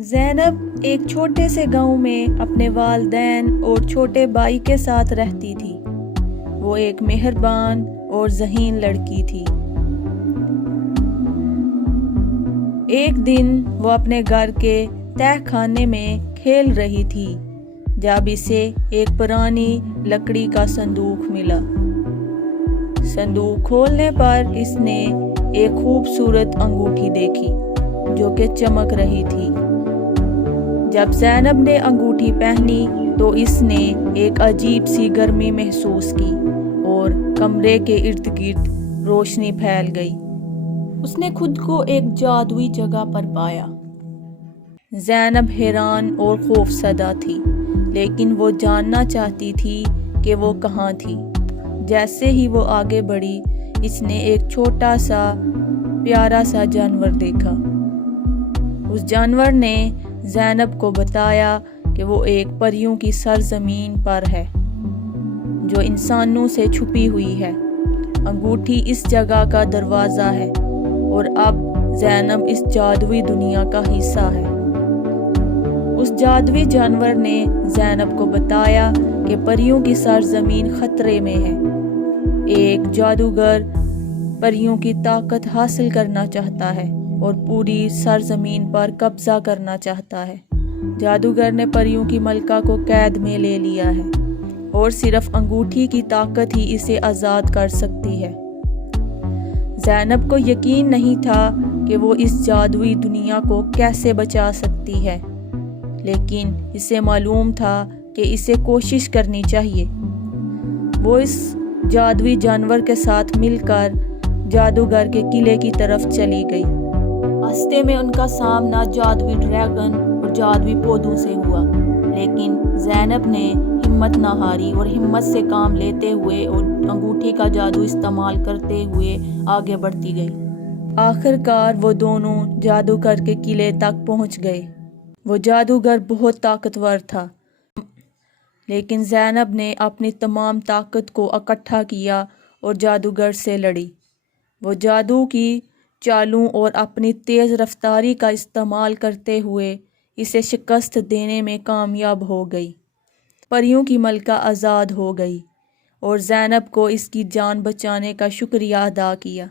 زینب ایک چھوٹے سے گاؤں میں اپنے والدین اور چھوٹے بھائی کے ساتھ رہتی تھی۔ وہ ایک مہربان اور ذہین لڑکی تھی۔ ایک دن وہ اپنے گھر کے تہہ خانے میں کھیل رہی تھی جب اسے ایک پرانی لکڑی کا صندوق ملا۔ صندوق کھولنے پر اس نے ایک خوبصورت انگوٹھی دیکھی جو کہ چمک رہی تھی۔ جب زینب نے انگوٹھی پہنی تو اس نے ایک عجیب سی گرمی محسوس کی اور کمرے کے ارد گرد روشنی پھیل گئی۔ اس نے خود کو ایک جادوئی جگہ پر پایا۔ زینب حیران اور خوفزدہ تھی، لیکن وہ جاننا چاہتی تھی کہ وہ کہاں تھی۔ جیسے ہی وہ آگے بڑھی، اس نے ایک چھوٹا سا پیارا سا جانور دیکھا۔ اس جانور نے زینب کو بتایا کہ وہ ایک پریوں کی سرزمین پر ہے جو انسانوں سے چھپی ہوئی ہے۔ انگوٹھی اس جگہ کا دروازہ ہے اور اب زینب اس جادوئی دنیا کا حصہ ہے۔ اس جادوئی جانور نے زینب کو بتایا کہ پریوں کی سرزمین خطرے میں ہے۔ ایک جادوگر پریوں کی طاقت حاصل کرنا چاہتا ہے اور پوری سرزمین پر قبضہ کرنا چاہتا ہے۔ جادوگر نے پریوں کی ملکہ کو قید میں لے لیا ہے اور صرف انگوٹھی کی طاقت ہی اسے آزاد کر سکتی ہے۔ زینب کو یقین نہیں تھا کہ وہ اس جادوئی دنیا کو کیسے بچا سکتی ہے، لیکن اسے معلوم تھا کہ اسے کوشش کرنی چاہیے۔ وہ اس جادوئی جانور کے ساتھ مل کر جادوگر کے قلعے کی طرف چلی گئی۔ راستے میں ان کا سامنا جادوئی ڈریگن اور جادوئی پودوں سے ہوا، لیکن زینب نے ہمت نہ ہاری اور ہمت سے کام لیتے ہوئے اور انگوٹھی کا جادو استعمال کرتے ہوئے آگے بڑھتی گئی۔ آخر کار وہ دونوں جادوگر کے قلعے تک پہنچ گئے۔ وہ جادوگر بہت طاقتور تھا، لیکن زینب نے اپنی تمام طاقت کو اکٹھا کیا اور جادوگر سے لڑی۔ وہ جادو کی چالوں اور اپنی تیز رفتاری کا استعمال کرتے ہوئے اسے شکست دینے میں کامیاب ہو گئی۔ پریوں کی ملکہ آزاد ہو گئی اور زینب کو اس کی جان بچانے کا شکریہ ادا کیا۔